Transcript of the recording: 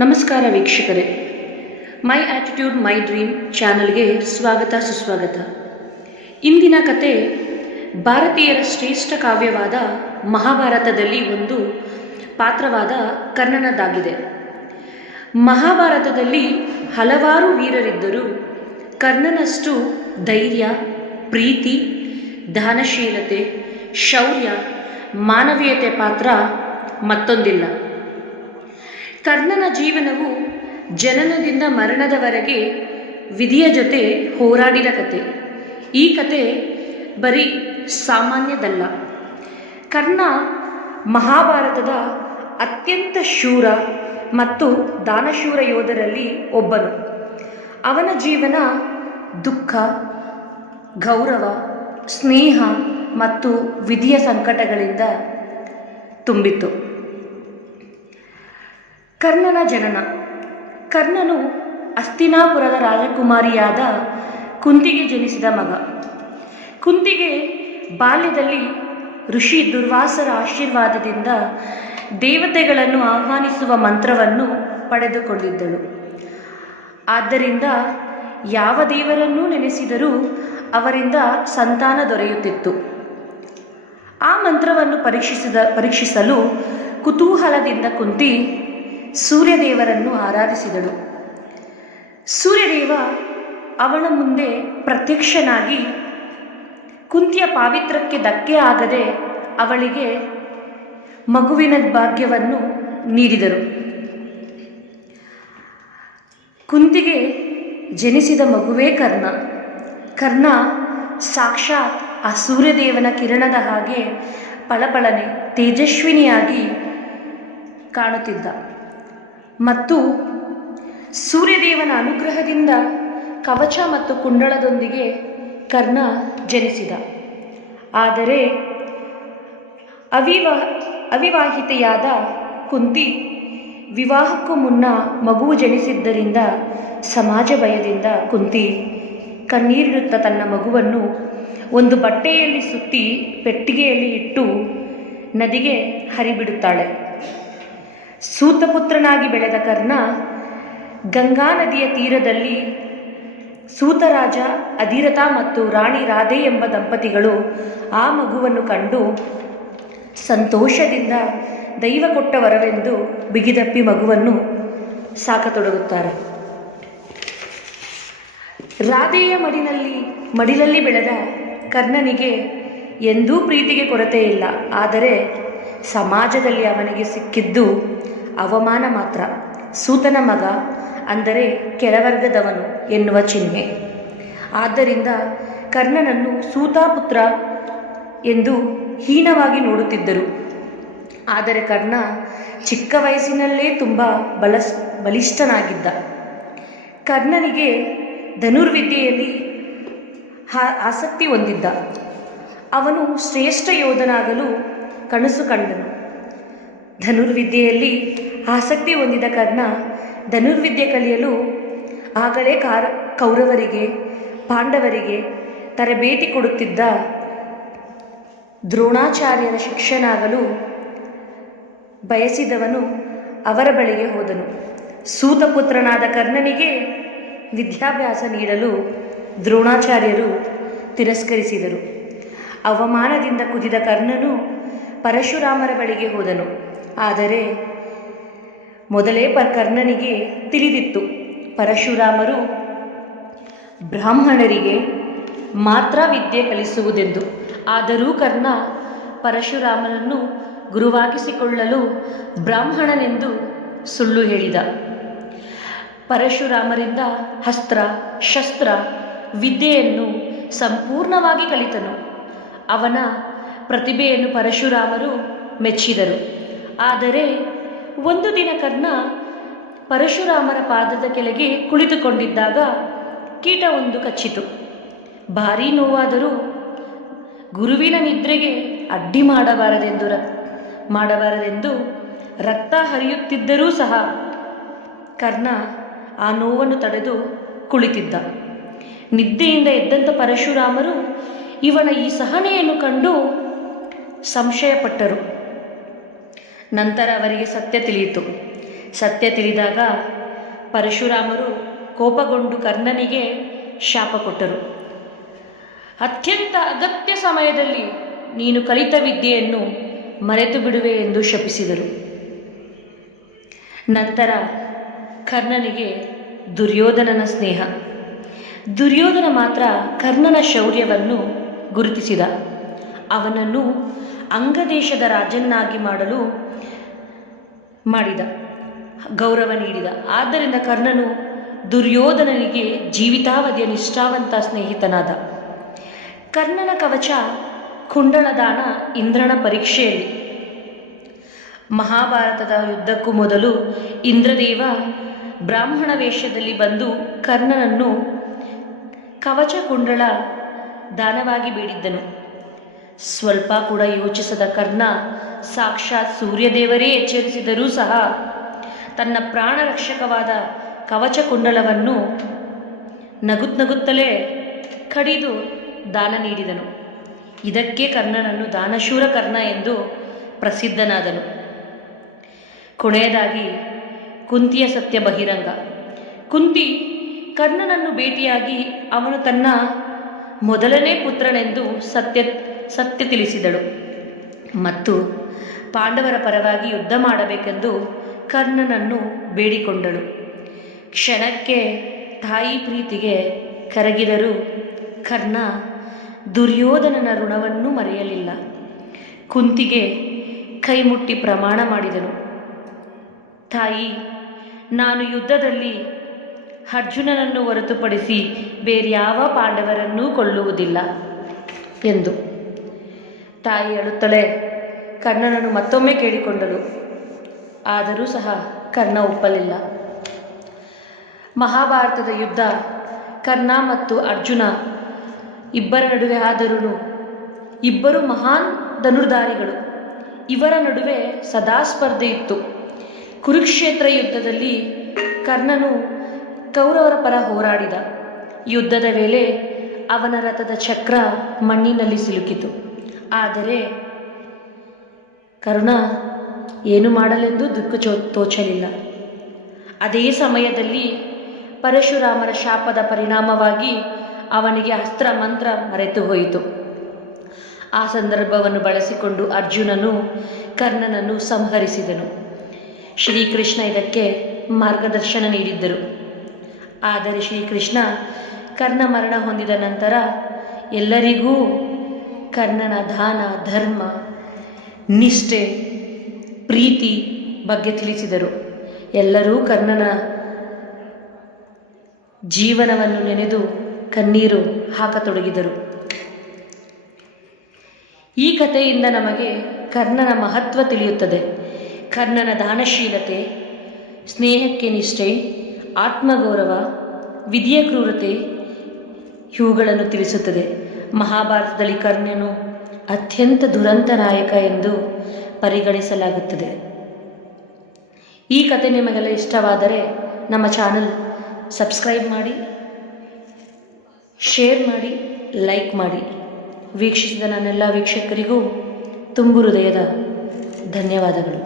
ನಮಸ್ಕಾರ ವೀಕ್ಷಕರೇ, ಮೈ attitude my dream ಚಾನಲ್ಗೆ ಸ್ವಾಗತ ಸುಸ್ವಾಗತ. ಇಂದಿನ ಕತೆ ಭಾರತೀಯರ ಶ್ರೇಷ್ಠ ಕಾವ್ಯವಾದ ಮಹಾಭಾರತದಲ್ಲಿ ಒಂದು ಪಾತ್ರವಾದ ಕರ್ಣನದಾಗಿದೆ. ಮಹಾಭಾರತದಲ್ಲಿ ಹಲವಾರು ವೀರರಿದ್ದರೂ ಕರ್ಣನಷ್ಟು ಧೈರ್ಯ, ಪ್ರೀತಿ, ದಾನಶೀಲತೆ, ಶೌರ್ಯ, ಮಾನವೀಯತೆ ಪಾತ್ರ ಮತ್ತೊಂದಿಲ್ಲ. ಕರ್ಣನ ಜೀವನವು ಜನನದಿಂದ ಮರಣದವರೆಗೆ ವಿಧಿಯ ಜೊತೆ ಹೋರಾಡಿದ ಕತೆ. ಈ ಕತೆ ಬರೀ ಸಾಮಾನ್ಯದಲ್ಲ. ಕರ್ಣ ಮಹಾಭಾರತದ ಅತ್ಯಂತ ಶೂರ ಮತ್ತು ದಾನಶೂರ ಯೋಧರಲ್ಲಿ ಒಬ್ಬನು. ಅವನ ಜೀವನ ದುಃಖ, ಗೌರವ, ಸ್ನೇಹ ಮತ್ತು ವಿಧಿಯ ಸಂಕಟಗಳಿಂದ ತುಂಬಿತ್ತು. ಕರ್ಣನ ಜನನ. ಕರ್ಣನು ಹಸ್ತಿನಾಪುರದ ರಾಜಕುಮಾರಿಯಾದ ಕುಂತಿಗೆ ಜನಿಸಿದ ಮಗ. ಕುಂತಿಗೆ ಬಾಲ್ಯದಲ್ಲಿ ಋಷಿ ದುರ್ವಾಸರ ಆಶೀರ್ವಾದದಿಂದ ದೇವತೆಗಳನ್ನು ಆಹ್ವಾನಿಸುವ ಮಂತ್ರವನ್ನು ಪಡೆದುಕೊಂಡಿದ್ದಳು. ಆದ್ದರಿಂದ ಯಾವ ದೇವರನ್ನೂ ನೆನೆಸಿದರೂ ಅವರಿಂದ ಸಂತಾನ ದೊರೆಯುತ್ತಿತ್ತು. ಆ ಮಂತ್ರವನ್ನು ಪರೀಕ್ಷಿಸಲು ಕುತೂಹಲದಿಂದ ಕುಂತಿ ಸೂರ್ಯದೇವರನ್ನು ಆರಾಧಿಸಿದಳು. ಸೂರ್ಯದೇವ ಅವನ ಮುಂದೆ ಪ್ರತ್ಯಕ್ಷನಾಗಿ ಕುಂತಿಯ ಪಾವಿತ್ರಕ್ಕೆ ಧಕ್ಕೆ ಆಗದೆ ಅವಳಿಗೆ ಮಗುವಿನ ಭಾಗ್ಯವನ್ನು ನೀಡಿದರು. ಕುಂತಿಗೆ ಜನಿಸಿದ ಮಗುವೇ ಕರ್ಣ. ಕರ್ಣ ಸಾಕ್ಷಾತ್ ಆ ಸೂರ್ಯದೇವನ ಕಿರಣದ ಹಾಗೆ ಪಳಪಳನೆ ತೇಜಸ್ವಿನಿಯಾಗಿ ಕಾಣುತ್ತಿದ್ದ ಮತ್ತು ಸೂರ್ಯದೇವನ ಅನುಗ್ರಹದಿಂದ ಕವಚ ಮತ್ತು ಕುಂಡಲದೊಂದಿಗೆ ಕರ್ಣ ಜನಿಸಿದ. ಆದರೆ ಅವಿವಾಹಿತೆಯಾದ ಕುಂತಿ ವಿವಾಹಕ್ಕೂ ಮುನ್ನ ಮಗುವು ಜನಿಸಿದ್ದರಿಂದ ಸಮಾಜ ಭಯದಿಂದ ಕುಂತಿ ಕಣ್ಣೀರಿಡುತ್ತಾ ತನ್ನ ಮಗುವನ್ನು ಒಂದು ಬಟ್ಟೆಯಲ್ಲಿ ಸುತ್ತಿ ಪೆಟ್ಟಿಗೆಯಲ್ಲಿ ಇಟ್ಟು ನದಿಗೆ ಹರಿಬಿಡುತ್ತಾಳೆ. ಸೂತಪುತ್ರನಾಗಿ ಬೆಳೆದ ಕರ್ಣ ಗಂಗಾ ನದಿಯ ತೀರದಲ್ಲಿ ಸೂತರಾಜ ಅಧಿರಥ ಮತ್ತು ರಾಣಿ ರಾಧೆ ಎಂಬ ದಂಪತಿಗಳು ಆ ಮಗುವನ್ನು ಕಂಡು ಸಂತೋಷದಿಂದ ದೈವ ಕೊಟ್ಟ ವರವೆಂದು ಬಿಗಿದಪ್ಪಿ ಮಗುವನ್ನು ಸಾಕತೊಡಗುತ್ತಾರೆ. ರಾಧೆಯ ಮಡಿಲಲ್ಲಿ ಬೆಳೆದ ಕರ್ಣನಿಗೆ ಎಂದೂ ಪ್ರೀತಿಗೆ ಕೊರತೆ ಇಲ್ಲ. ಆದರೆ ಸಮಾಜದಲ್ಲಿ ಅವನಿಗೆ ಸಿಕ್ಕಿದ್ದು ಅವಮಾನ ಮಾತ್ರ. ಸೂತನ ಮಗ ಅಂದರೆ ಕೆಳವರ್ಗದವನು ಎನ್ನುವ ಚಿಹ್ನೆ. ಆದ್ದರಿಂದ ಕರ್ಣನನ್ನು ಸೂತಪುತ್ರ ಎಂದು ಹೀನವಾಗಿ ನೋಡುತ್ತಿದ್ದರು. ಆದರೆ ಕರ್ಣ ಚಿಕ್ಕ ವಯಸ್ಸಿನಲ್ಲೇ ತುಂಬ ಬಲಿಷ್ಠನಾಗಿದ್ದ. ಕರ್ಣನಿಗೆ ಧನುರ್ವಿದ್ಯೆಯಲ್ಲಿ ಆಸಕ್ತಿ ಹೊಂದಿದ್ದ. ಅವನು ಶ್ರೇಷ್ಠ ಯೋಧನಾಗಲು ಕನಸು ಕಂಡನು. ಧನುರ್ವಿದ್ಯೆಯಲ್ಲಿ ಆಸಕ್ತಿ ಹೊಂದಿದ ಕರ್ಣ ಧನುರ್ವಿದ್ಯೆ ಕಲಿಯಲು ಆಗಲೇ ಕೌರವರಿಗೆ ಪಾಂಡವರಿಗೆ ತರಬೇತಿ ಕೊಡುತ್ತಿದ್ದ ದ್ರೋಣಾಚಾರ್ಯರ ಶಿಷ್ಯನಾಗಲು ಬಯಸಿದವನು ಅವರ ಬಳಿಗೆ ಹೋದನು. ಸೂತಪುತ್ರನಾದ ಕರ್ಣನಿಗೆ ವಿದ್ಯಾಭ್ಯಾಸ ನೀಡಲು ದ್ರೋಣಾಚಾರ್ಯರು ತಿರಸ್ಕರಿಸಿದರು. ಅವಮಾನದಿಂದ ಕುದಿದ ಕರ್ಣನು ಪರಶುರಾಮರ ಬಳಿಗೆ ಹೋದನು. ಆದರೆ ಮೊದಲೇ ಕರ್ಣನಿಗೆ ತಿಳಿದಿತ್ತು ಪರಶುರಾಮರು ಬ್ರಾಹ್ಮಣರಿಗೆ ಮಾತ್ರ ವಿದ್ಯೆ ಕಲಿಸುವುದೆಂದು. ಆದರೂ ಕರ್ಣ ಪರಶುರಾಮನನ್ನು ಗುರುವಾಗಿಸಿಕೊಳ್ಳಲು ಬ್ರಾಹ್ಮಣನೆಂದು ಸುಳ್ಳು ಹೇಳಿದ. ಪರಶುರಾಮರಿಂದ ಅಸ್ತ್ರ ಶಸ್ತ್ರ ವಿದ್ಯೆಯನ್ನು ಸಂಪೂರ್ಣವಾಗಿ ಕಲಿತನು. ಅವನ ಪ್ರತಿಭೆಯನ್ನು ಪರಶುರಾಮರು ಮೆಚ್ಚಿದರು. ಆದರೆ ಒಂದು ದಿನ ಕರ್ಣ ಪರಶುರಾಮರ ಪಾದದ ಕೆಳಗೆ ಕುಳಿತುಕೊಂಡಿದ್ದಾಗ ಕೀಟವೊಂದು ಕಚ್ಚಿತು. ಭಾರೀ ನೋವಾದರೂ ಗುರುವಿನ ನಿದ್ರೆಗೆ ಅಡ್ಡಿ ಮಾಡಬಾರದೆಂದು ರಕ್ತ ಹರಿಯುತ್ತಿದ್ದರೂ ಸಹ ಕರ್ಣ ಆ ನೋವನ್ನು ತಡೆದು ಕುಳಿತಿದ್ದ. ನಿದ್ದೆಯಿಂದ ಎದ್ದಂಥ ಪರಶುರಾಮರು ಇವನ ಈ ಸಹನೆಯನ್ನು ಕಂಡು ಸಂಶಯಪಟ್ಟರು. ನಂತರ ಅವರಿಗೆ ಸತ್ಯ ತಿಳಿಯಿತು. ಸತ್ಯ ತಿಳಿದಾಗ ಪರಶುರಾಮರು ಕೋಪಗೊಂಡು ಕರ್ಣನಿಗೆ ಶಾಪ ಕೊಟ್ಟರು. ಅತ್ಯಂತ ಅಗತ್ಯ ಸಮಯದಲ್ಲಿ ನೀನು ಕಲಿತ ವಿದ್ಯೆಯನ್ನು ಮರೆತು ಬಿಡುವೆ ಎಂದು ಶಪಿಸಿದರು. ನಂತರ ಕರ್ಣನಿಗೆ ದುರ್ಯೋಧನನ ಸ್ನೇಹ. ದುರ್ಯೋಧನ ಮಾತ್ರ ಕರ್ಣನ ಶೌರ್ಯವನ್ನು ಗುರುತಿಸಿದ. ಅವನನ್ನು ಅಂಗದೇಶದ ರಾಜನ್ನಾಗಿ ಮಾಡಲು ಮಾಡಿದ, ಗೌರವ ನೀಡಿದ. ಆದ್ದರಿಂದ ಕರ್ಣನು ದುರ್ಯೋಧನನಿಗೆ ಜೀವಿತಾವಧಿಯ ನಿಷ್ಠಾವಂತ ಸ್ನೇಹಿತನಾದ. ಕರ್ಣನ ಕವಚ ಕುಂಡಲದಾನ ಇಂದ್ರನ ಪರೀಕ್ಷೆಯಲ್ಲಿ. ಮಹಾಭಾರತದ ಯುದ್ಧಕ್ಕೂ ಮೊದಲು ಇಂದ್ರದೇವ ಬ್ರಾಹ್ಮಣ ವೇಷದಲ್ಲಿ ಬಂದು ಕರ್ಣನನ್ನು ಕವಚ ಕುಂಡಲ ದಾನವಾಗಿ ಬೇಡಿದ್ದನು. ಸ್ವಲ್ಪ ಕೂಡ ಯೋಚಿಸದ ಕರ್ಣ ಸಾಕ್ಷಾತ್ ಸೂರ್ಯದೇವರೇ ಎಚ್ಚರಿಸಿದರೂ ಸಹ ತನ್ನ ಪ್ರಾಣ ರಕ್ಷಕವಾದ ಕವಚ ಕುಂಡಲವನ್ನು ನಗುತ್ತಲೇ ಕಡಿದು ದಾನ ನೀಡಿದನು. ಇದಕ್ಕೆ ಕರ್ಣನನ್ನು ದಾನಶೂರ ಕರ್ಣ ಎಂದು ಪ್ರಸಿದ್ಧನಾದನು. ಕೊನೆಯದಾಗಿ ಕುಂತಿಯ ಸತ್ಯ ಬಹಿರಂಗ. ಕುಂತಿ ಕರ್ಣನನ್ನು ಭೇಟಿಯಾಗಿ ಅವನು ತನ್ನ ಮೊದಲನೇ ಪುತ್ರನೆಂದು ಸತ್ಯ ತಿಳಿಸಿದಳು ಮತ್ತು ಪಾಂಡವರ ಪರವಾಗಿ ಯುದ್ಧ ಮಾಡಬೇಕೆಂದು ಕರ್ಣನನ್ನು ಬೇಡಿಕೊಂಡಳು. ಕ್ಷಣಕ್ಕೆ ತಾಯಿ ಪ್ರೀತಿಗೆ ಕರಗಿದರೂ ಕರ್ಣ ದುರ್ಯೋಧನನ ಋಣವನ್ನು ಮರೆಯಲಿಲ್ಲ. ಕುಂತಿಗೆ ಕೈಮುಟ್ಟಿ ಪ್ರಮಾಣ ಮಾಡಿದನು. ತಾಯಿ, ನಾನು ಯುದ್ಧದಲ್ಲಿ ಅರ್ಜುನನನ್ನು ಹೊರತುಪಡಿಸಿ ಬೇರ್ಯಾವ ಪಾಂಡವರನ್ನೂ ಕೊಲ್ಲುವುದಿಲ್ಲ ಎಂದು. ತಾಯಿ ಅಳುತ್ತಲೇ ಕರ್ಣನನ್ನು ಮತ್ತೊಮ್ಮೆ ಕೇಳಿಕೊಂಡಳು. ಆದರೂ ಸಹ ಕರ್ಣ ಒಪ್ಪಲಿಲ್ಲ. ಮಹಾಭಾರತದ ಯುದ್ಧ ಕರ್ಣ ಮತ್ತು ಅರ್ಜುನ ಇಬ್ಬರ ನಡುವೆ ಆದರೂ ಇಬ್ಬರು ಮಹಾನ್ ಧನುರ್ಧಾರಿಗಳು. ಇವರ ನಡುವೆ ಸದಾ ಸ್ಪರ್ಧೆ ಇತ್ತು. ಕುರುಕ್ಷೇತ್ರ ಯುದ್ಧದಲ್ಲಿ ಕರ್ಣನು ಕೌರವರ ಪರ ಹೋರಾಡಿದ. ಯುದ್ಧದ ವೇಳೆ ಅವನ ರಥದ ಚಕ್ರ ಮಣ್ಣಿನಲ್ಲಿ ಸಿಲುಕಿತು. ಆದರೆ ಕರ್ಣ ಏನು ಮಾಡಲೆಂದು ತೋಚಲಿಲ್ಲ. ಅದೇ ಸಮಯದಲ್ಲಿ ಪರಶುರಾಮರ ಶಾಪದ ಪರಿಣಾಮವಾಗಿ ಅವನಿಗೆ ಅಸ್ತ್ರ ಮಂತ್ರ ಮರೆತು ಹೋಯಿತು. ಆ ಸಂದರ್ಭವನ್ನು ಬಳಸಿಕೊಂಡು ಅರ್ಜುನನು ಕರ್ಣನನ್ನು ಸಂಹರಿಸಿದನು. ಶ್ರೀಕೃಷ್ಣ ಇದಕ್ಕೆ ಮಾರ್ಗದರ್ಶನ ನೀಡಿದ್ದರು. ಆದರೆ ಶ್ರೀಕೃಷ್ಣ ಕರ್ಣ ಮರಣ ಹೊಂದಿದ ನಂತರ ಎಲ್ಲರಿಗೂ ಕರ್ಣನ ದಾನ, ಧರ್ಮ, ನಿಷ್ಠೆ, ಪ್ರೀತಿ ಬಗ್ಗೆ ತಿಳಿಸಿದರು. ಎಲ್ಲರೂ ಕರ್ಣನ ಜೀವನವನ್ನು ನೆನೆದು ಕಣ್ಣೀರು ಹಾಕತೊಡಗಿದರು. ಈ ಕಥೆಯಿಂದ ನಮಗೆ ಕರ್ಣನ ಮಹತ್ವ ತಿಳಿಯುತ್ತದೆ. ಕರ್ಣನ ದಾನಶೀಲತೆ, ಸ್ನೇಹಕ್ಕೆ ನಿಷ್ಠೆ, ಆತ್ಮಗೌರವ, ವಿಧಿಯ ಕ್ರೂರತೆ ಇವುಗಳನ್ನು ತಿಳಿಸುತ್ತದೆ. ಮಹಾಭಾರತದಲ್ಲಿ ಕರ್ಣನು ಅತ್ಯಂತ ದುರಂತ ನಾಯಕ ಎಂದು ಪರಿಗಣಿಸಲಾಗುತ್ತದೆ. ಈ ಕಥೆ ನಿಮಗೆಲ್ಲ ಇಷ್ಟವಾದರೆ ನಮ್ಮ ಚಾನಲ್ ಸಬ್ಸ್ಕ್ರೈಬ್ ಮಾಡಿ, ಶೇರ್ ಮಾಡಿ, ಲೈಕ್ ಮಾಡಿ. ವೀಕ್ಷಿಸಿದ ನನ್ನೆಲ್ಲ ವೀಕ್ಷಕರಿಗೂ ತುಂಬು ಹೃದಯದ ಧನ್ಯವಾದಗಳು.